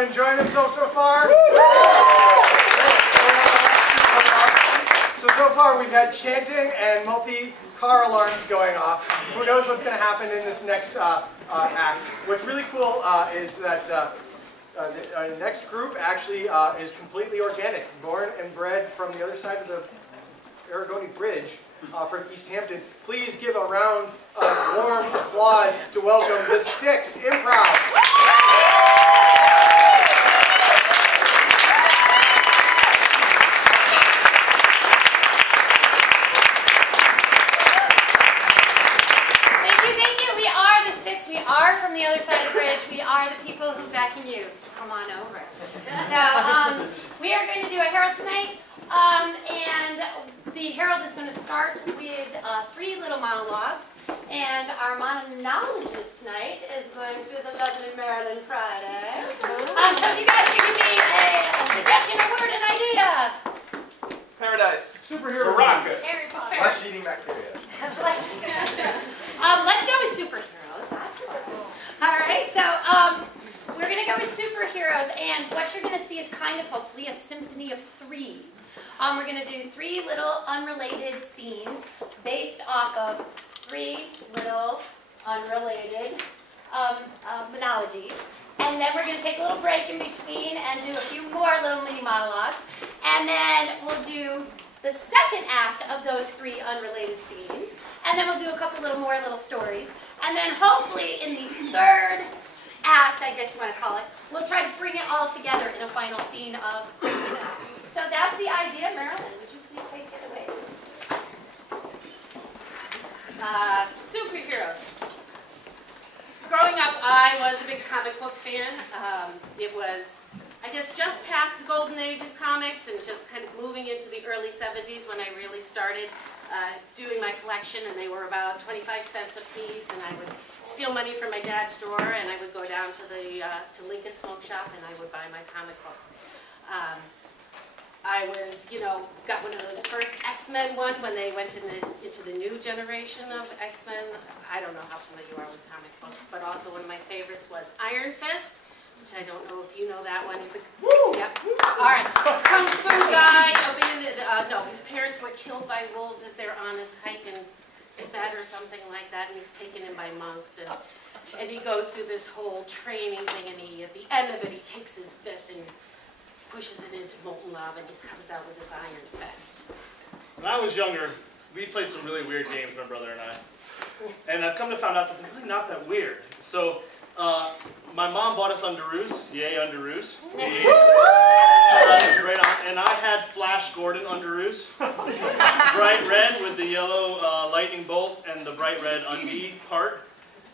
everyone enjoying themselves so far? So far we've had chanting and multi-car alarms going off. Who knows what's going to happen in this next act. What's really cool is that the next group actually is completely organic, born and bred from the other side of the Aragoni Bridge from East Hampton. Please give a round of warm applause to welcome the Sticks Improv. From the other side of the bridge, we are the people who beckon you to come on over. So we are going to do a Herald tonight, and the Herald is going to start with 3 little monologues, and our monologist tonight is going to be the lovely Marilyn Friday. So if you guys can give me a suggestion, a word, an idea. Paradise. Superhero. Baraka. Flesh-eating bacteria. Let's go with superheroes. That's fun. All right, so we're going to go with superheroes, and what you're going to see is kind of hopefully a symphony of 3s. We're going to do 3 little unrelated scenes based off of 3 little unrelated monologies. And then we're going to take a little break in between and do a few more little mini monologues. And then we'll do the second act of those 3 unrelated scenes. And then we'll do a couple more little stories. And then hopefully in the third act, I guess you want to call it, we'll try to bring it all together in a final scene of craziness. So that's the idea. Marilyn, would you please take it away? Superheroes. Growing up, I was a big comic book fan. It was, I guess, just past the golden age of comics and just kind of moving into the early 70s when I really started doing my collection, and they were about 25 cents a piece, and I would steal money from my dad's drawer, and I would go down to the to Lincoln Smoke Shop, and I would buy my comic books. I was, got one of those first X-Men ones when they went into the new generation of X-Men. I don't know how familiar you are with comic books, but also one of my favorites was Iron Fist, which I don't know if you know that one. He was a, yep. All right, Kung Fu guy. No, his parents were killed by wolves as they're on his hike in Tibet or something like that, and he's taken in by monks, and he goes through this whole training thing, and at the end of it, he takes his fist and pushes it into molten lava, and he comes out with his iron fist. When I was younger, we played some really weird games, my brother and I. And I've come to find out that they're really not that weird. So, my mom bought us Underoos. Yay, Underoos. Right on. And I had Flash Gordon Underoos. Bright red with the yellow lightning bolt and the bright red undie part.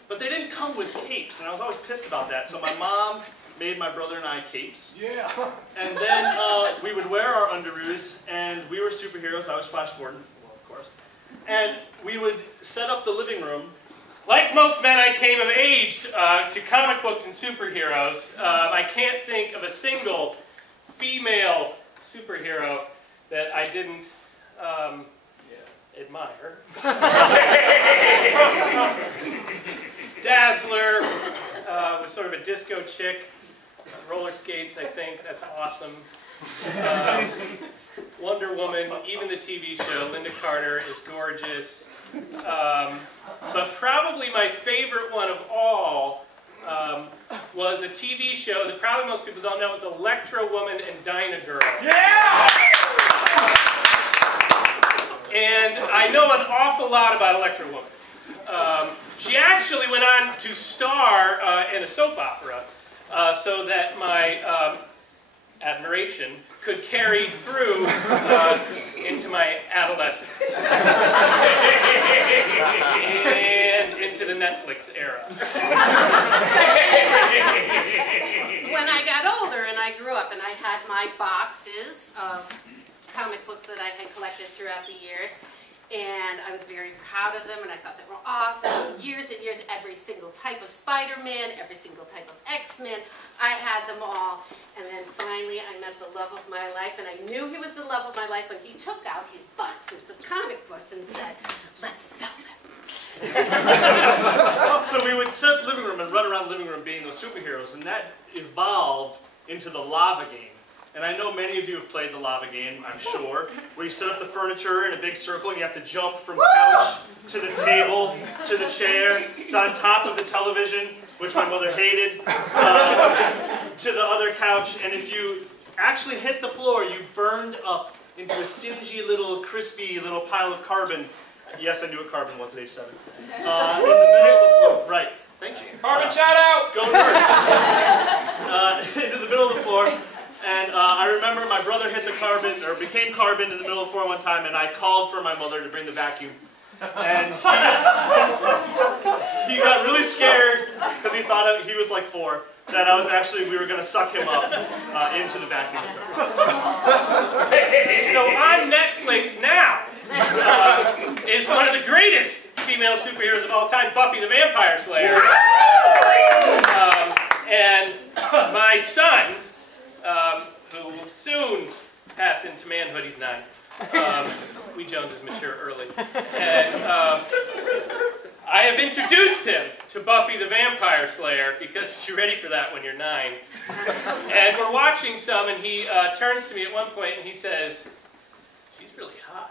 But they didn't come with capes, and I was always pissed about that. So my mom made my brother and I capes. Yeah. And then we would wear our Underoos, and we were superheroes. I was Flash Gordon, well, of course. And we would set up the living room. Like most men, I came of age to comic books and superheroes. I can't think of a single female superhero that I didn't admire. Dazzler was sort of a disco chick. Roller skates, I think. That's awesome. Wonder Woman, even the TV show, Linda Carter is gorgeous. But probably my favorite one of all was a TV show that probably most people don't know. It was Electra Woman and Dyna Girl. Yeah! And I know an awful lot about Electra Woman. She actually went on to star in a soap opera so that my admiration could carry through into my adolescence and into the Netflix era. When I got older and I grew up and I had my boxes of comic books that I had collected throughout the years, and I was very proud of them, and I thought they were awesome. Years and years, every single type of Spider-Man, every single type of X-Men, I had them all. And then finally, I met the love of my life, and I knew he was the love of my life when he took out his boxes of comic books and said, "Let's sell them." So we would set up the living room and run around the living room being those superheroes, and that evolved into the lava game. And I know many of you have played the lava game, I'm sure, where you set up the furniture in a big circle and you have to jump from couch to the table, to the chair, to on top of the television, which my mother hated, to the other couch. And if you actually hit the floor, you burned up into a singy little, crispy little pile of carbon. Yes, I knew what carbon was at age 7. In the middle of the floor. Right. Thank you. Carbon shout out! Go nerds! Into the middle of the floor. And I remember my brother hit the carbon, or became carbon in the middle of the floor one time, and I called for my mother to bring the vacuum. And he got really scared, because he thought he was like 4, that we were going to suck him up into the vacuum. So on Netflix now is one of the greatest female superheroes of all time, Buffy the Vampire Slayer. And my son, who will soon pass into manhood, he's 9. We Joneses mature early. And I have introduced him to Buffy the Vampire Slayer because you're ready for that when you're 9. And we're watching some, and he turns to me at one point and he says, "She's really hot."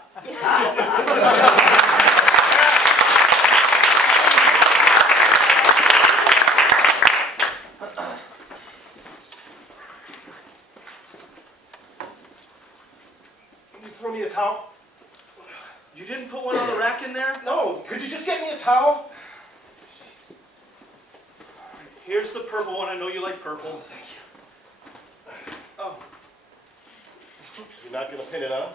Can you throw me a towel? You didn't put one on the rack in there? No, could you just get me a towel? Here's the purple one. I know you like purple. Thank you. Oh. You're not going to pin it on?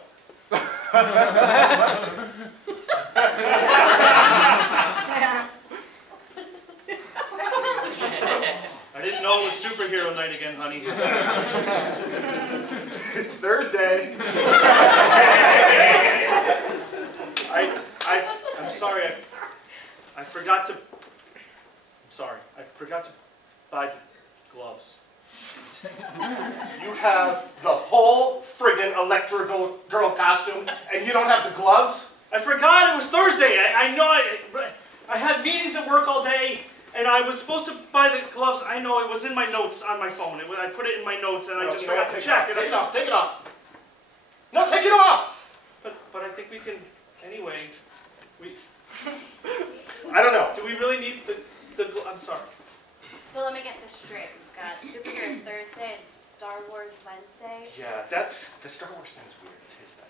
I didn't know it was superhero night again, honey. It's Thursday. I'm sorry. I forgot to. I'm sorry. I forgot to buy the gloves. You have the whole friggin' electrical girl costume, and you don't have the gloves? I forgot it was Thursday. I know I had meetings at work all day, and I was supposed to buy the gloves. I know it was in my notes on my phone. I put it in my notes, and I just forgot to check. Take it off. Take it off. No, take it off. But I think we can anyway. I don't know. Do we really need the I'm sorry. So let me get this straight. We've got Superhero Thursday and Star Wars Wednesday. Yeah, the Star Wars thing is weird. It's his thing.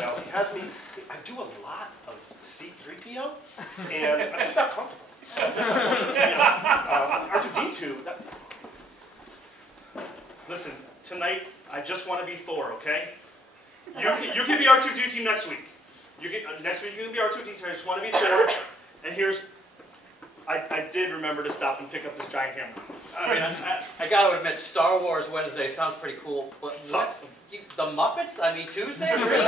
No, he has me. I do a lot of C-3PO, and I'm just not comfortable. R2-D2. Listen, tonight I just want to be Thor, okay? You can be R2-D2 next week. Next week you can be R2-D2. I just want to be Thor. And here's, I did remember to stop and pick up this giant hammer. I mean, I got to admit, Star Wars Wednesday sounds pretty cool. But It's awesome. The Muppets? I mean, Tuesday? Really?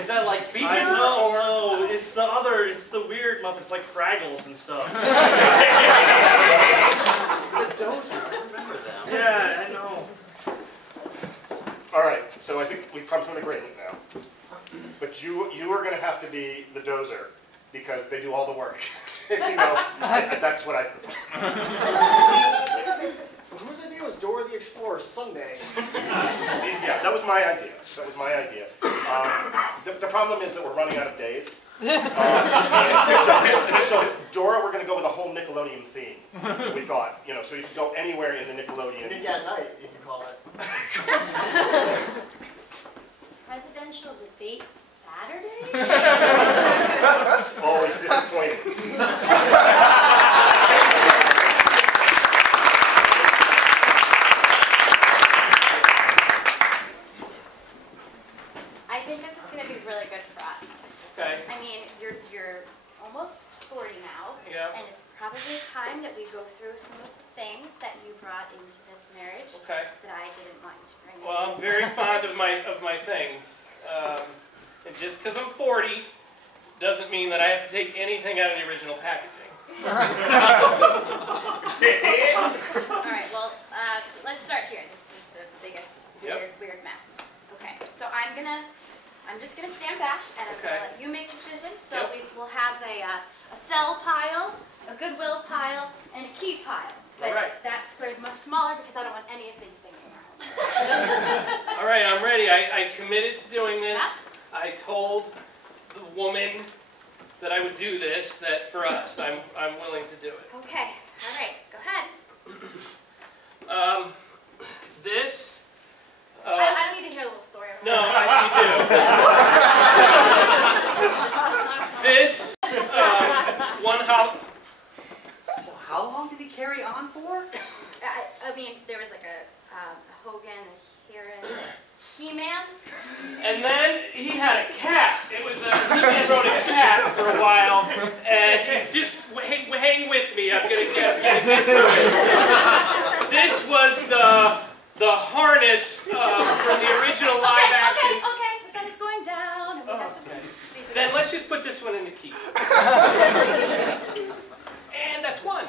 Is that like Beaker? No, it's the weird Muppets like Fraggles and stuff. The Dozers, I remember them. Yeah, I know. All right, so I think we've come to an agreement now. But you are going to have to be the dozer because they do all the work. That's what I prefer. Whose idea was Dora the Explorer Sunday? Yeah, that was my idea. The problem is that we're running out of days. So Dora, we're going to go with a whole Nickelodeon theme. We thought, so you can go anywhere in the Nickelodeon. Nick at night, you can call it. Presidential debate Saturday? That's always disappointing. I think this is going to be really good for us. Okay. I mean, you're almost 40 now, Yeah. and it's probably time that we go through some of the things that you brought into this marriage Okay. that I didn't want you to bring. Well, I'm very fond of my things, and just because I'm 40 doesn't mean that I have to take anything out of the original packaging. All right. Well, let's start here. This is the biggest weird mess. Okay. So I'm just gonna stand back and I'm Okay. gonna let you make decisions. So Yep. we will have a sell pile, a goodwill pile, and and a keep pile. But All right. that square is much smaller because I don't want any of these things in my home. All right, I'm ready. I committed to doing this. Yeah. I told the woman that I would do this, that for us, I'm willing to do it. Okay, all right, go ahead. This... I don't need to hear the whole story. No, you do. This, one house... So how long did he carry on for? I mean, there was like a Hogan, a Heron, a He-Man. And then he had a cat. It was he rode a cat for a while, and he's just hang with me. I'm gonna get through it. This was the harness from the original live action. Okay, the sun is going down. And we have to Then let's just put this one in the key. And that's one.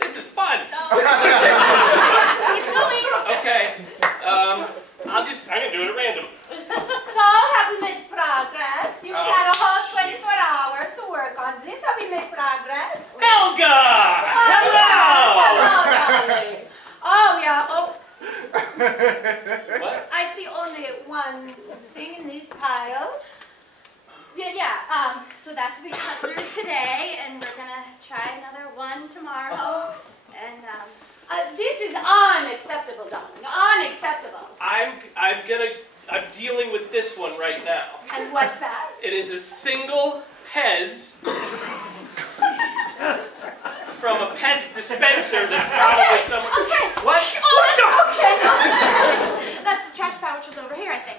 This is fun. keep going. Okay. I'm gonna do it at random. So, have we made progress? You had a whole 24 hours to work on this. Have we made progress? Helga! Hello! Hello, darling. Oh, yeah. Oh, What? I see only one thing in this pile. Yeah. So that's what we cut through today, and we're gonna try another one tomorrow. And this is unacceptable, darling. Unacceptable. I'm dealing with this one right now. And what's that? It is a single Pez from a Pez dispenser that's probably somewhere. Okay. What? Okay. No. That's the trash pile, which was over here, I think.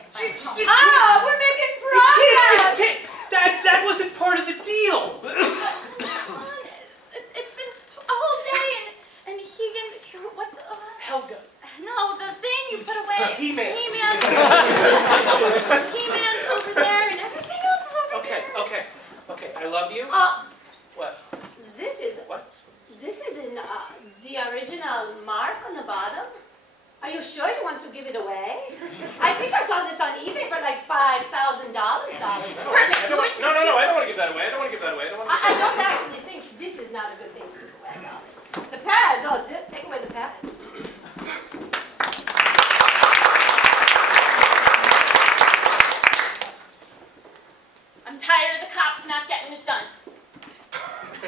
Oh, we're making progress. That wasn't part of the deal. It's been a whole day, and what's Helga. No, the thing you put away. He-Man. He-Man's over there, and everything else is over there. Okay. I love you. What? This is What? This is in the original mark on the bottom. Are you sure you want to give it away? I think I saw this on eBay for like $5,000. Perfect. No, I don't want to give that away. I don't don't actually think this is not a good thing to give away, darling. The pads. Oh, take away the pads. I'm tired of the cops not getting it done.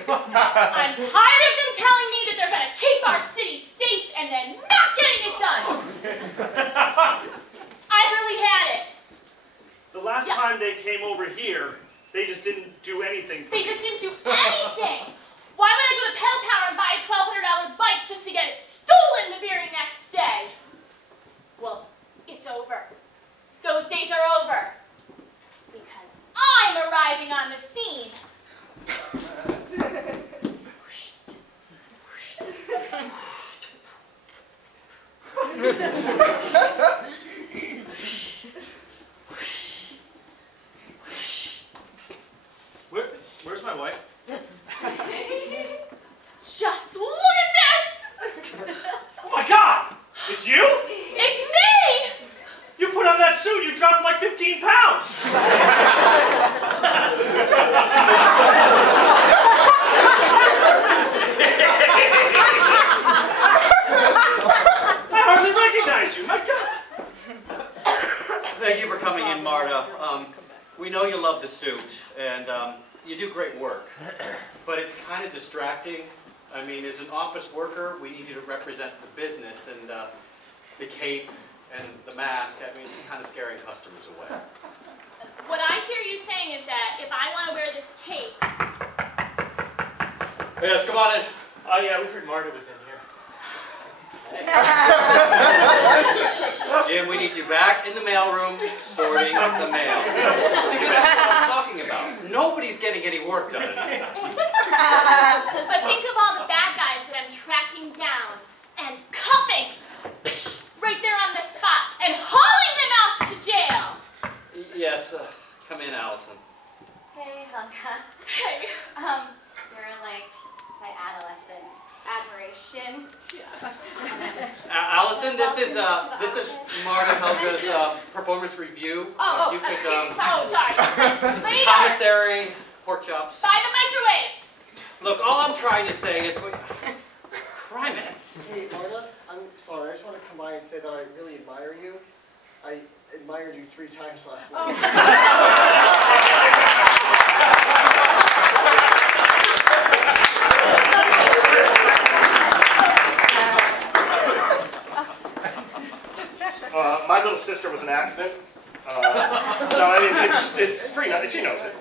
I'm tired of them telling me that they're going to keep our city safe and then not getting it done. I really had it. The last time they came over here, they just didn't do anything. They just didn't do anything. Why would I go to Pell Power and buy a $1,200 bike just to get it stolen the very next day? Well, it's over. Those days are over. Because I'm arriving on the scene. Where's my wife? Just look at this! Oh my God! It's you? It's me! You put on that suit, you dropped like 15 pounds! I hardly recognize you, my God! Thank you for coming in, Marta. We know you love the suit, and you do great work, but it's kind of distracting. I mean, as an office worker, we need you to represent the business, and the cape and the mask, I mean, it's kind of scaring customers away. What I hear you saying is that if I want to wear this cape... Yes, come on in. Oh yeah, we heard Marta was in here. Jim, we need you back in the mailroom sorting the mail. See, that's what I'm talking about. Nobody's getting any work done in here. But think of all the bad guys that I'm tracking down and cuffing right there on the spot and hauling them out to jail. Yes, come in, Allison. Hey, Helga. Hey. You're like my adolescent admiration. Shin. Allison, this is Marta Helga's performance review. Oh, You could, excuse me. Oh, sorry. Later. commissary, pork chops. By the microwave. Look, all I'm trying to say is, cry man. Hey, Marta, I'm sorry. I just want to come by and say that I really admire you. I admired you 3 times last night. My little sister was an accident. No, I mean, it's free. She knows it.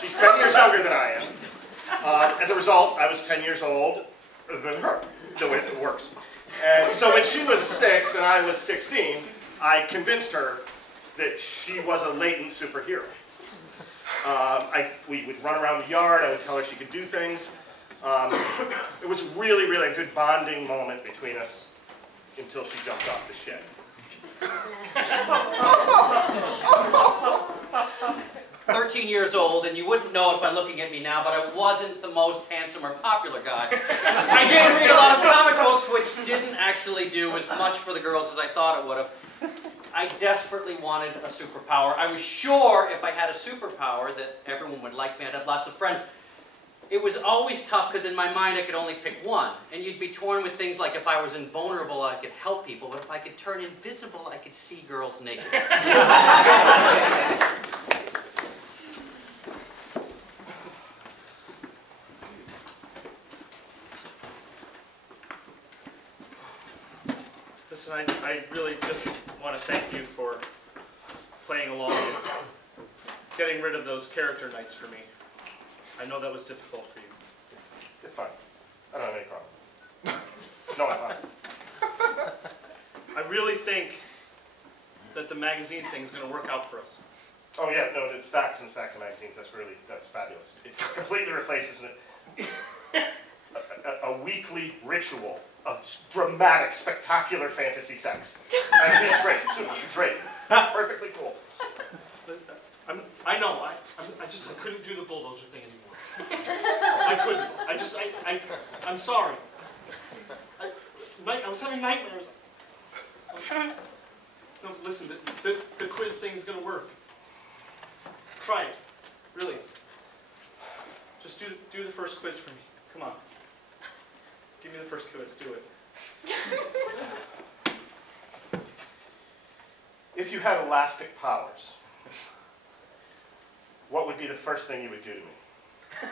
She's 10 years younger than I am. As a result, I was 10 years old than her, the way it works. And so when she was 6 and I was 16, I convinced her that she was a latent superhero. We would run around the yard. I would tell her she could do things. It was really, really a good bonding moment between us until she jumped off the shed. 13 years old, and you wouldn't know it by looking at me now, but I wasn't the most handsome or popular guy. I did read a lot of comic books, which didn't actually do as much for the girls as I thought it would have. I desperately wanted a superpower. I was sure if I had a superpower that everyone would like me. I'd have lots of friends. It was always tough because in my mind I could only pick one. And you'd be torn with things like if I was invulnerable I could help people, but if I could turn invisible I could see girls naked. Listen, I really just want to thank you for playing along and getting rid of those character nights for me. I know that was difficult for you. It's fine. I don't have any problem. No, I'm fine. I really think that the magazine thing is going to work out for us. Oh yeah, no, it's stacks and stacks of magazines. That's fabulous. It completely replaces a weekly ritual of dramatic, spectacular fantasy sex. It's great, super, great, perfectly cool. I know. I couldn't do the bulldozer thing anymore. I couldn't. I'm sorry. I was having nightmares. No, listen. The quiz thing is gonna work. Try it, really. Just do the first quiz for me. Come on. Give me the first quiz. Do it. If you had elastic powers, what would be the first thing you would do to me? Oh,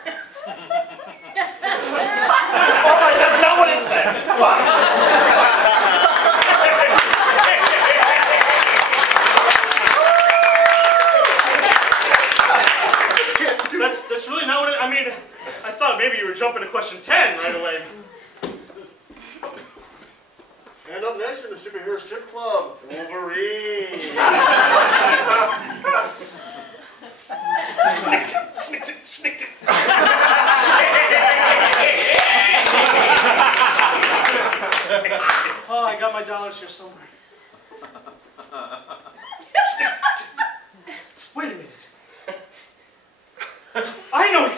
that's not what it says. Come on. That's really not what I mean. I thought maybe you were jumping to question 10 right away. And up next in the superhero strip club, Wolverine. Snicked it. Oh, I got my dollars here somewhere. Wait a minute. I know.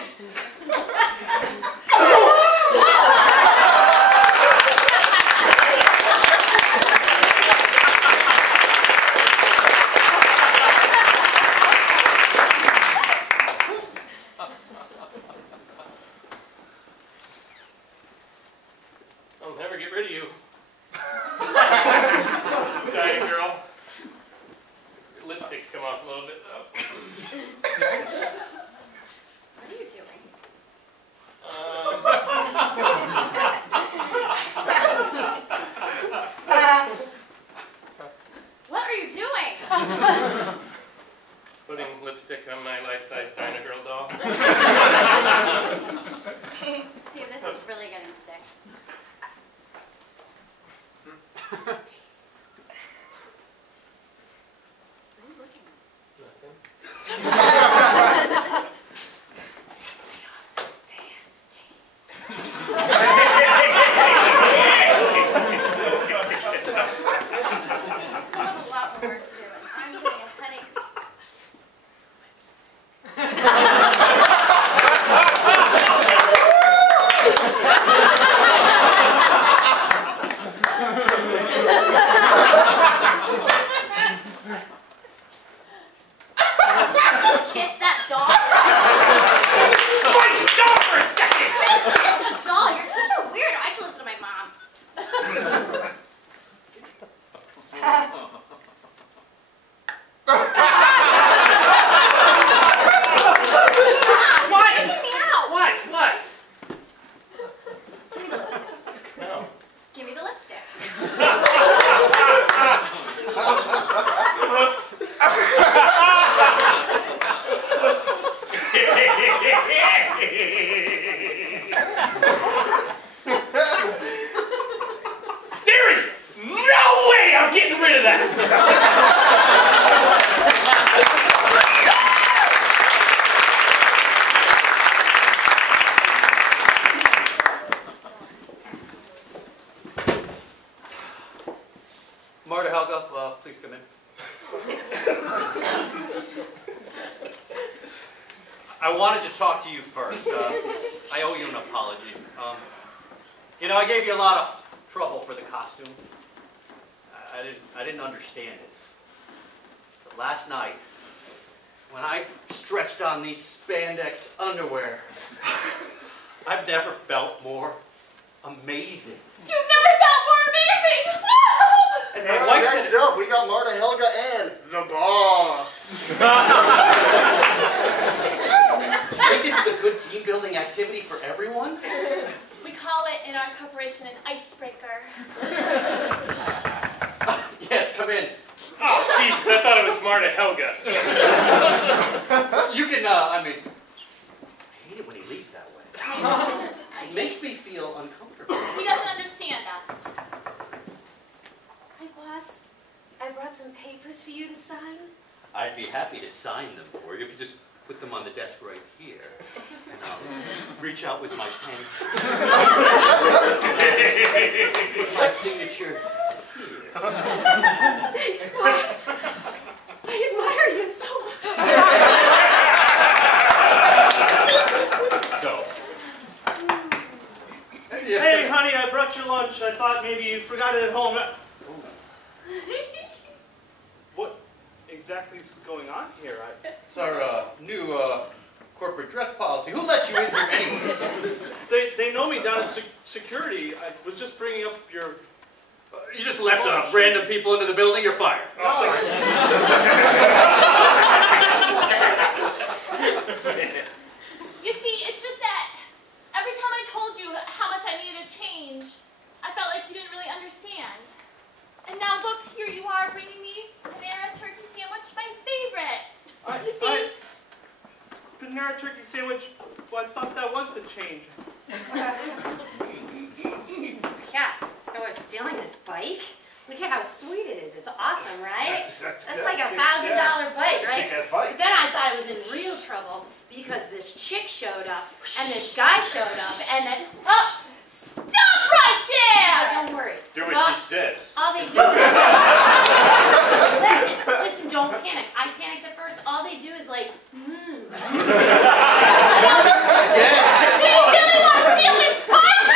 I'll never get rid of you. Dying girl. Your lipstick's come off a little bit though. What are you doing? What are you doing? Putting lipstick on my life-size Dinah Girl doll. See, this is really getting sick. Steve. What are you looking at? Nothing. Take me off the stand, Steve. I still have a lot more work to do, and I'm getting a headache. What? Taking me out. What? What? Give me the lipstick. No. Give me the lipstick. There is no way I'm getting rid of that. Marta, Helga, please come in. I wanted to talk to you first. I owe you an apology. You know, I gave you a lot of trouble for the costume. I didn't understand it. But last night, when I stretched on these spandex underwear, I've never felt more amazing. You've never felt more amazing! And my wife Next said, up, we got Marta, Helga, and the boss. I think this is a good team building activity for everyone. We call it in our corporation an icebreaker. Yes, come in. Oh, Jesus, I thought it was Marta Helga. You can, I mean, I hate it when he leaves that way. It makes me feel uncomfortable. He doesn't understand us. Hi, boss. I brought some papers for you to sign. I'd be happy to sign them for you if you just put them on the desk right here. And I'll reach out with my pen. Put my signature here. Thanks, boss. I admire you so much. So. Hey, honey, I brought you lunch. I thought maybe you forgot it at home. What exactly is going on here? It's our new corporate dress policy. Who let you in here anyway? They know me down at security. I was just bringing up your... You just let random people into the building, you're fired. You see, it's just that every time I told you how much I needed to change, I felt like you didn't really understand. And now look, here you are bringing me Panera turkey sandwich, my favorite. You see, Panera turkey sandwich, well, I thought that was the change. Yeah, so we're stealing this bike? Look at how sweet it is. It's awesome, right? That's like a $1,000 bike, right? Kick-ass bike. But then I thought I was in real trouble because this chick showed up and this guy showed up and then, oh, stop right there! don't worry. Do what she says. All they do is, listen, don't panic. I panicked at first. All they do is like, Do you really want to steal this bike?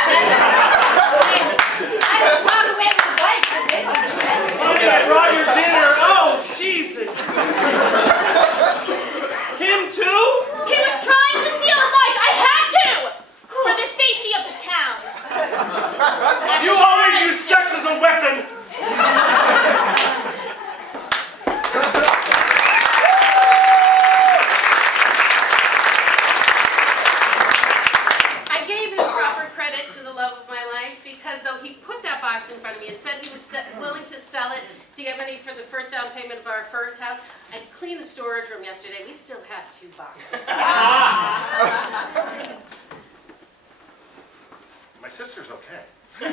I just walk away with the bike. Honey, I brought your dinner. Oh, Jesus. Him too? He was trying to steal a bike. I had to! For the safety of the town. You always use sex as a weapon. I gave him proper credit to the love of my life because though he put that box in front of me and said he was willing to sell it to get money for the first down payment of our first house, I cleaned the storage room yesterday. We still have 2 boxes. My sister's okay. My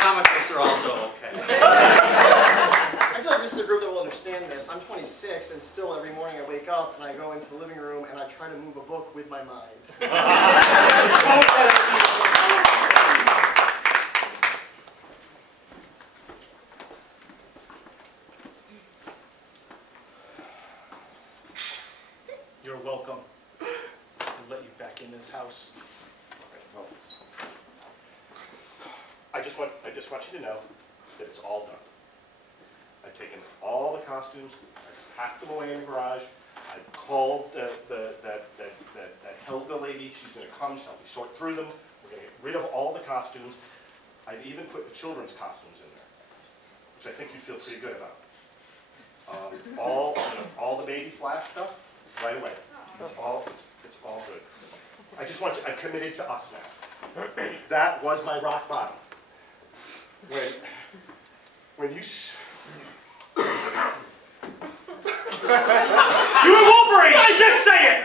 comic books are also okay. I feel like this is a group that will understand this. I'm 26, and still every morning I wake up and I go into the living room and I try to move a book with my mind. You're welcome. I'll let you back in this house. I just want you to know that it's all done. I've taken all the costumes, I've packed them away in the garage. I've called that Helga lady. She's going to come. She'll help me sort through them. We're going to get rid of all the costumes. I've even put the children's costumes in there, which I think you feel pretty good about. All the baby Flash stuff, right away. It's all good. I just want you, I'm committed to us now. That was my rock bottom. When you... You were Wolverine! Just say it!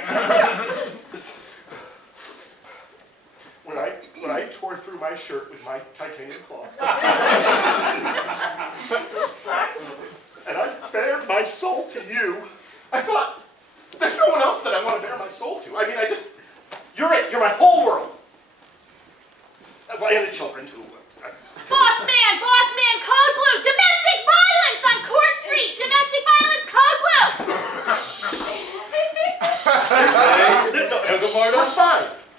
When I tore through my shirt with my titanium claws, and I bared my soul to you, I thought, there's no one else that I want to bare my soul to. I mean, you're it. You're my whole world. And the children, too. Boss man, code blue, domestic violence on Court Street, domestic violence, code blue.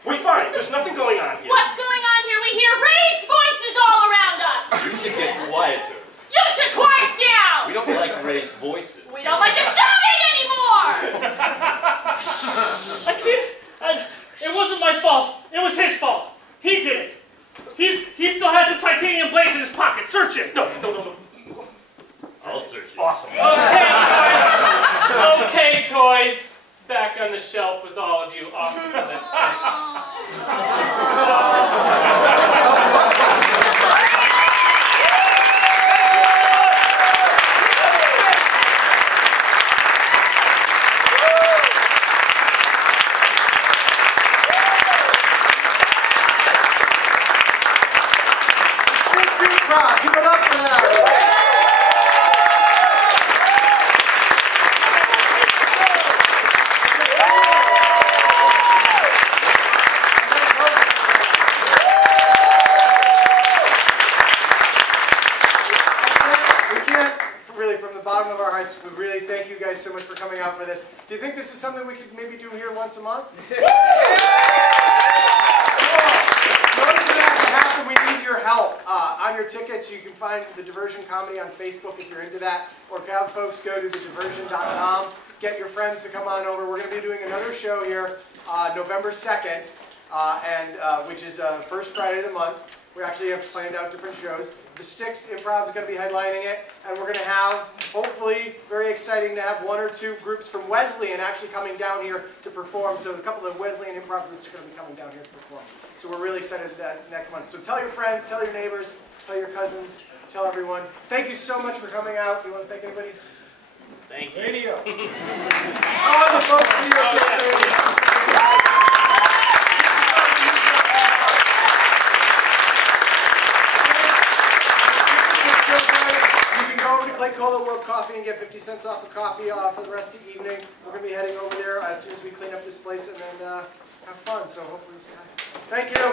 We're fine. There's nothing going on here. What's going on here? We hear raised voices all around us. You should get quieter. You should quiet down. We don't like raised voices. We don't like the shouting anymore. It wasn't my fault. It was his fault. He did it. He still has the titanium blades in his pocket. Search him. No. I'll search it. Awesome. Okay, toys. Back on the shelf with all of you off to the next day. Give it up for that. We can't, really, from the bottom of our hearts, we really thank you guys so much for coming out for this. Do you think this is something we could maybe do here once a month? We need your help. On your tickets, you can find The Diversion Comedy on Facebook if you're into that, or have folks go to thediversion.com. Get your friends to come on over. We're going to be doing another show here November 2nd, which is first Friday of the month. We actually have planned out different shows. The Sticks Improv is going to be headlining it, and we're going to have, hopefully, very exciting to have one or two groups from Wesleyan actually coming down here to perform. So a couple of Wesleyan improv groups are going to be coming down here to perform. So we're really excited for that next month. So tell your friends, tell your neighbors, tell your cousins, tell everyone. Thank you so much for coming out. Do you want to thank anybody? Thank you. Radio. Oh, the folks from New York State. You can go over to Clay Cola World Coffee and get 50 cents off of coffee for the rest of the evening. We're going to be heading over there as soon as we clean up this place and then have fun. So hopefully we'll see you. Thank you.